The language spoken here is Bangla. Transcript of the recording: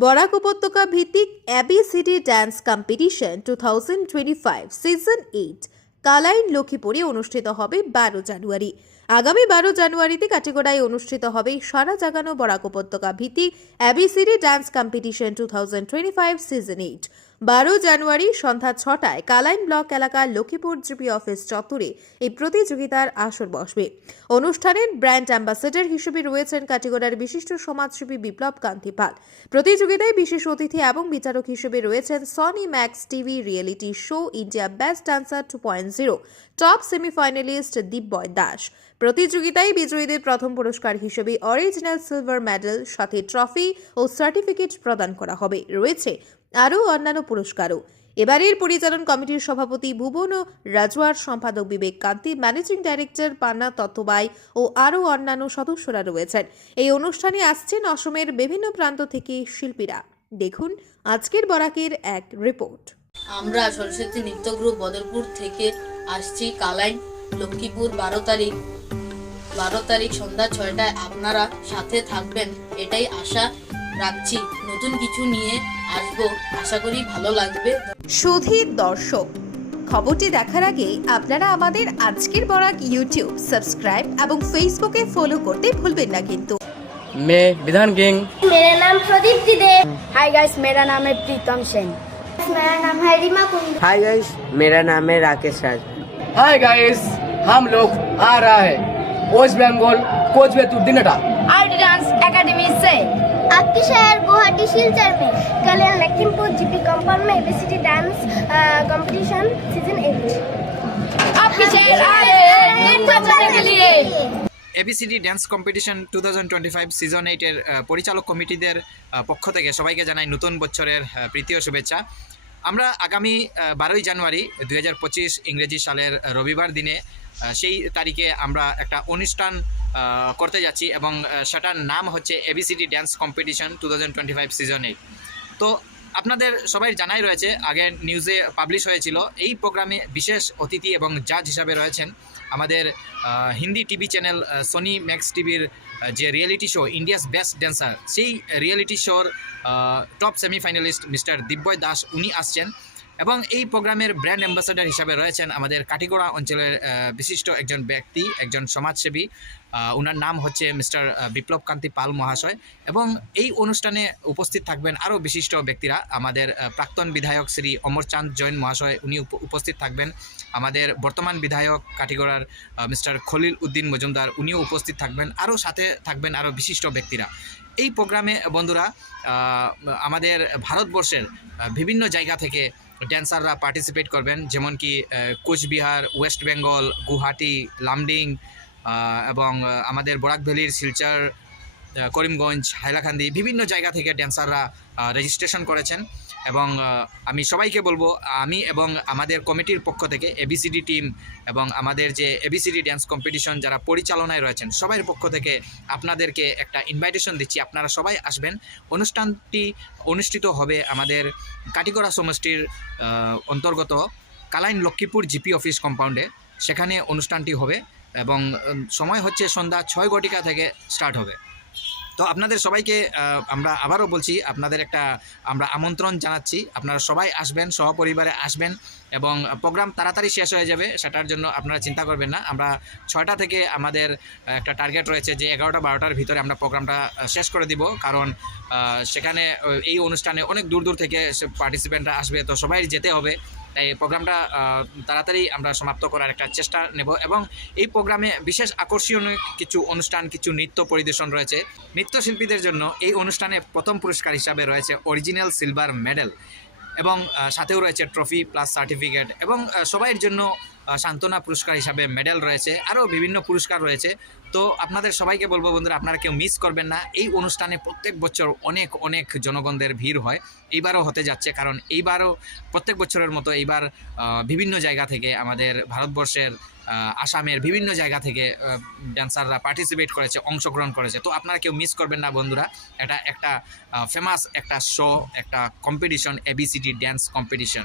বরাক উপত্যকা ভিত্তিক ABCD dance competition two thousand twenty five season eight Kalain লক্ষ্মীপুরে অনুষ্ঠিত হবে বারো জানুয়ারি। আগামী বারো জানুয়ারিতে কাটিগোড়ায় অনুষ্ঠিত হবে সারা জাগানো বরাক উপত্যকা ভিত্তিক ABCD dance competition two thousand twenty five season eight বারো জানুয়ারি সন্ধ্যা ছটায় কালাইন ব্লক এলাকার লক্ষ্মীপুর জিপি অফিস চত্বরে এই প্রতিযোগিতার আসর বসবে। অনুষ্ঠানের ব্র্যান্ড অ্যাম্বাসেডর হিসেবে রয়েছেন কাটিগড়ার বিশিষ্ট সমাজসেবী বিপ্লব কান্তি পাল। প্রতিযোগিতায় বিশেষ অতিথি এবং বিচারক হিসেবে রয়েছেন Sony Max TV reality show India best dancer two point zero, top semifinalist Dipboy Das. প্রতিযোগিতায় বিজয়ীদের প্রথম পুরস্কার হিসেবে অরিজিনাল সিলভার মেডেল, সাথে ট্রফি ও সার্টিফিকেট প্রদান করা হবে। রয়েছে আরও অন্যান্য পুরস্কারও। এবারের পরিচালন কমিটির সভাপতি ভুবন ও রাজওয়ার সম্পাদক বিবেক কান্তি, ম্যানেজিং ডাইরেক্টর পান্না তত্ত্ববাই ও আরও অন্যান্য সদস্যরা রয়েছেন। এই অনুষ্ঠানে আসছেন অসমের বিভিন্ন প্রান্ত থেকে শিল্পীরা। দেখুন আজকের বরাকের এক রিপোর্ট। আমরা সরস্বতী নৃত্য গ্রুপ বদরপুর থেকে আসছি কালাইন, লক্ষ্মীপুর। বারো তারিখ বারো তারিখ সন্ধ্যা ছয়টায় আপনারা সাথে থাকবেন, এটাই আশা। রাখছি নতুন কিছু নিয়ে আসবো আশা করি ভালো লাগবে সুধীর দর্শক খবরটি দেখার আগে আপনারা আমাদের আজকের বরাক ইউটিউব সাবস্ক্রাইব এবং ফেসবুকে ফলো করতে ভুলবেন না কিন্তু मैं विधान किंग मेरा नाम प्रदीप दे हाय गाइस मेरा नाम है प्रीतम सेन मेरा नाम है रीमा कुंड हाय गाइस मेरा नाम है राकेश राज हाय गाइस हम लोग आ रहा है waste Bengal coach Betul दिनटा art dance academy से आपके शहर गुवाहाटी शिलचर में कल्याण लखीमपुर जीपी कंपाउंड में ABCD dance competition season eight आपके शहर आए हैं इनको बचाने के लिए ABCD dance competition two thousand twenty five season এইটের পরিচালক কমিটিদের আহ, পক্ষ থেকে সবাইকে জানাই নতুন বছরের আহ, প্রীতি ও শুভেচ্ছা আমরা আগামী বারোই জানুয়ারি দুই হাজার পঁচিশ ইংরেজি সালের আহ, রবিবার দিনে আহ, সেই তারিখে আমরা একটা অনুষ্ঠান আহ, করতে যাচ্ছি এবং সেটার নাম হচ্ছে ABCD dance competition two thousand twenty five তো আপনাদের সবাই জানাই রয়েছে, আগে নিউজে পাবলিশ হয়েছিল, এই প্রোগ্রামে বিশেষ অতিথি এবং জাজ হিসাবে রয়েছেন আমাদের Hindi TV channel Sony Max টিভির যে reality show India's best dancer সেই রিয়েলিটি শোর top semifinalist mister Dibyoy Das, উনি আসছেন। এবং এই প্রোগ্রামের ব্র্যান্ড অ্যাম্বাসাডার হিসাবে রয়েছেন আমাদের কাটিগড়া অঞ্চলের বিশিষ্ট একজন ব্যক্তি, একজন সমাজসেবী ওনার নাম হচ্ছে মিস্টার বিপ্লব কান্তি পাল মহাশয় এবং এই অনুষ্ঠানে উপস্থিত থাকবেন আরও বিশিষ্ট ব্যক্তিরা। আমাদের প্রাক্তন বিধায়ক শ্রী অমরচাঁদ জৈন মহাশয়, উনি উপ- উপস্থিত থাকবেন। আমাদের বর্তমান বিধায়ক কাটিগড়ার মিস্টার খলিল উদ্দিন মজুমদার, উনিও উপস্থিত থাকবেন। আরও সাথে থাকবেন আরও বিশিষ্ট ব্যক্তিরা। এই প্রোগ্রামে বন্ধুরা আমাদের ভারতবর্ষের বিভিন্ন জায়গা থেকে ড্যান্সাররা পার্টিসিপেট করবেন, যেমন কি কোচবিহার ওয়েস্ট বেঙ্গল গুহাটি লামডিং এবং আমাদের বরাক ভ্যালির শিলচর করিমগঞ্জ, হাইলাকান্দি, বিভিন্ন জায়গা থেকে ড্যান্সাররা রেজিস্ট্রেশন করেছেন এবং আমি সবাইকে বলব, আমি এবং আমাদের কমিটির পক্ষ থেকে এবিসিডি টিম এবং আমাদের যে এবিসিডি ড্যান্স কম্পিটিশন যারা পরিচালনায় রয়েছেন সবার পক্ষ থেকে আপনাদেরকে একটা ইনভাইটেশন দিচ্ছি। আপনারা সবাই আসবেন। অনুষ্ঠানটি অনুষ্ঠিত হবে আমাদের কাটিগড়া সমষ্টির অন্তর্গত কালাইন লক্ষ্মীপুর জিপি অফিস কম্পাউন্ডে সেখানে অনুষ্ঠানটি হবে এবং সময় হচ্ছে সন্ধ্যা ছয় ঘটিকা থেকে স্টার্ট হবে। তো আপনাদের সবাইকে আমরা আবারও বলছি, আপনাদের একটা, আমরা আমন্ত্রণ জানাচ্ছি। আপনারা সবাই আসবেন, সহপরিবারে আসবেন এবং প্রোগ্রাম তাড়াতাড়ি শেষ হয়ে যাবে, সেটার জন্য আপনারা চিন্তা করবেন না। আমরা ছয়টা থেকে আমাদের একটা টার্গেট রয়েছে যে এগারোটা বারোটার ভিতরে আমরা প্রোগ্রামটা শেষ করে দিব। কারণ সেখানে এই অনুষ্ঠানে অনেক দূর দূর থেকে পার্টিসিপেন্টরা আসবে, তো সবাই যেতে হবে। প্রোগ্রামটা তাড়াতাড়ি আমরা সমাপ্ত করার একটা চেষ্টা নেব এবং এই প্রোগ্রামে বিশেষ আকর্ষণীয় কিছু অনুষ্ঠান, কিছু নৃত্য পরিদর্শন রয়েছে। নৃত্যশিল্পীদের জন্য এই অনুষ্ঠানে প্রথম পুরস্কার হিসাবে রয়েছে অরিজিনাল সিলভার মেডেল এবং সাথেও রয়েছে ট্রফি প্লাস সার্টিফিকেট এবং সবাইয়ের জন্য সান্ত্বনা পুরস্কার হিসাবে মেডেল রয়েছে, আরও বিভিন্ন পুরস্কার রয়েছে। তো আপনাদের সবাইকে বলব বন্ধুরা, আপনারা কেউ মিস করবেন না। এই অনুষ্ঠানে প্রত্যেক বছর অনেক অনেক জনগণদের ভিড় হয়। এইবারও হতে যাচ্ছে, কারণ এইবারও প্রত্যেক বছরের মতো এইবার বিভিন্ন জায়গা থেকে আমাদের ভারতবর্ষের আসামের বিভিন্ন জায়গা থেকে ড্যান্সাররা পার্টিসিপেট করেছে, অংশগ্রহণ করেছে। তো আপনারা কেউ মিস করবেন না বন্ধুরা, এটা একটা ফেমাস একটা শো একটা কম্পিটিশন এবিসিডি ড্যান্স কম্পিটিশন